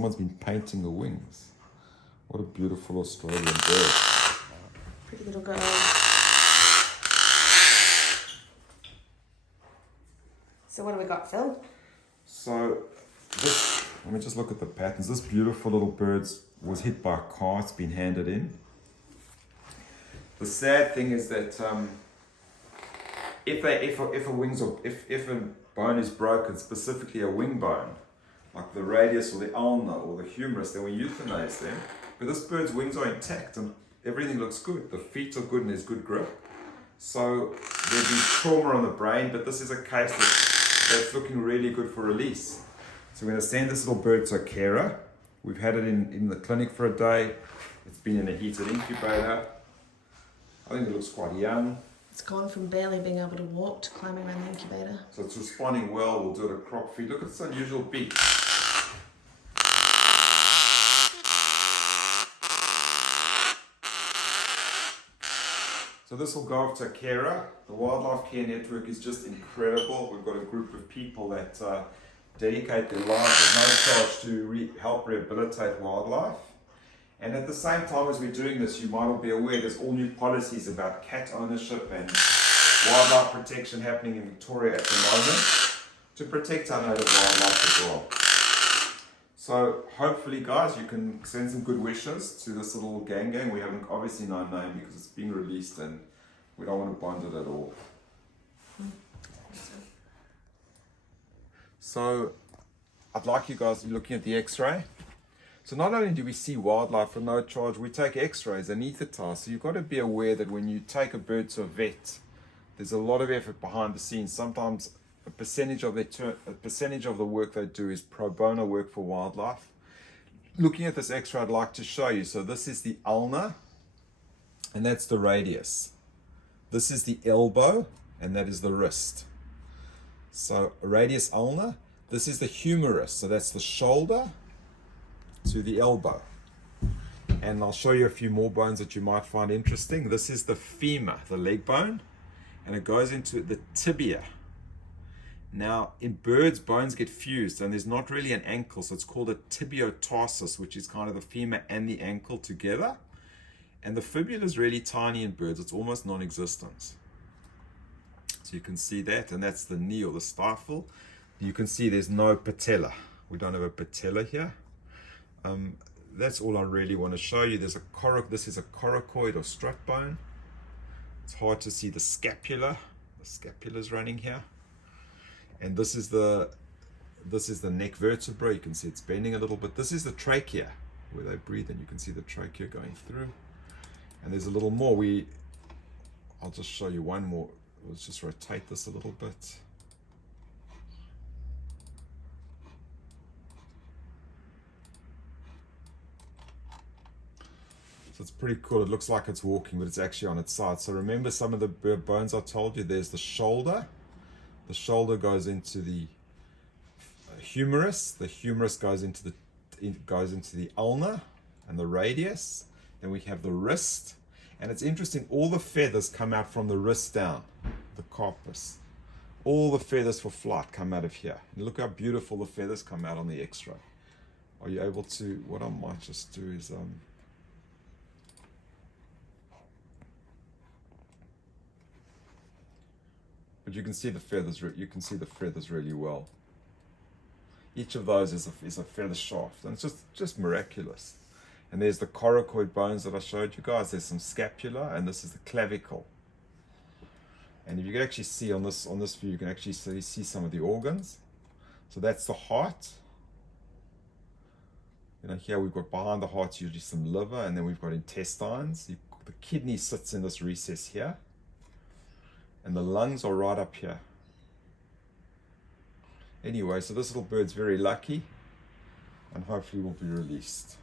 someone's been painting the wings. What a beautiful Australian bird. Pretty little girl. So what do we got, Phil? So this, let me just look at the patterns. This beautiful little bird was hit by a car. It's been handed in. The sad thing is that if a bone is broken, specifically a wing bone, like the radius or the ulna or the humerus, then we euthanize them. But this bird's wings are intact and everything looks good. The feet are good and there's good grip. So there'll be trauma on the brain, but this is a case that's looking really good for release. So we're going to send this little bird to a carer. We've had it in the clinic for a day. It's been in a heated incubator. I think it looks quite young. It's gone from barely being able to walk to climbing around the incubator. So it's responding well. We'll do it at crop feed. Look at this unusual beat. So this will go off to a carer. The Wildlife Care Network is just incredible. We've got a group of people that dedicate their lives at no charge to help rehabilitate wildlife. And at the same time as we're doing this, you might all be aware there's all new policies about cat ownership and wildlife protection happening in Victoria at the moment to protect our native wildlife as well. So hopefully, guys, you can send some good wishes to this little gang. We haven't obviously no name because it's being released and we don't want to bond it at all. So I'd like you guys to be looking at the X-ray. So not only do we see wildlife for no charge, we take X-rays, anaesthetized. So you've got to be aware that when you take a bird to a vet, there's a lot of effort behind the scenes. Sometimes a percentage of the work they do is pro bono work for wildlife. Looking at this X-ray, I'd like to show you. So this is the ulna, and that's the radius. This is the elbow, and that is the wrist. So radius ulna. This is the humerus, so that's the shoulder to the elbow. And I'll show you a few more bones that you might find interesting. This is the femur, the leg bone, and it goes into the tibia. Now, in birds, bones get fused, and there's not really an ankle, so it's called a tibiotarsus, which is kind of the femur and the ankle together. And the fibula is really tiny in birds. It's almost non-existent. So you can see that, and that's the knee or the stifle. You can see there's no patella. We don't have a patella here. That's all I really want to show you. This is a coracoid or strut bone. It's hard to see the scapula. The scapula's running here. And this is the neck vertebra. You can see it's bending a little bit. This is the trachea where they breathe, and you can see the trachea going through. And there's a little more. I'll just show you one more. Let's just rotate this a little bit. So it's pretty cool. It looks like it's walking, but it's actually on its side. So remember some of the bones I told you. There's the shoulder. The shoulder goes into the humerus. The humerus goes into the ulna and the radius. Then we have the wrist. And it's interesting, all the feathers come out from the wrist down, the carpus. All the feathers for flight come out of here. And look how beautiful the feathers come out on the X-ray. Are you able to, what I might just do is, but you can see the feathers. You can see the feathers really well. Each of those is a feather shaft, and it's just miraculous. And there's the coracoid bones that I showed you guys. There's some scapula, and this is the clavicle. And if you can actually see on this view, you can actually see some of the organs. So that's the heart. You know, here we've got behind the heart usually some liver, and then we've got intestines. The kidney sits in this recess here. And the lungs are right up here. Anyway, so this little bird's very lucky and hopefully will be released.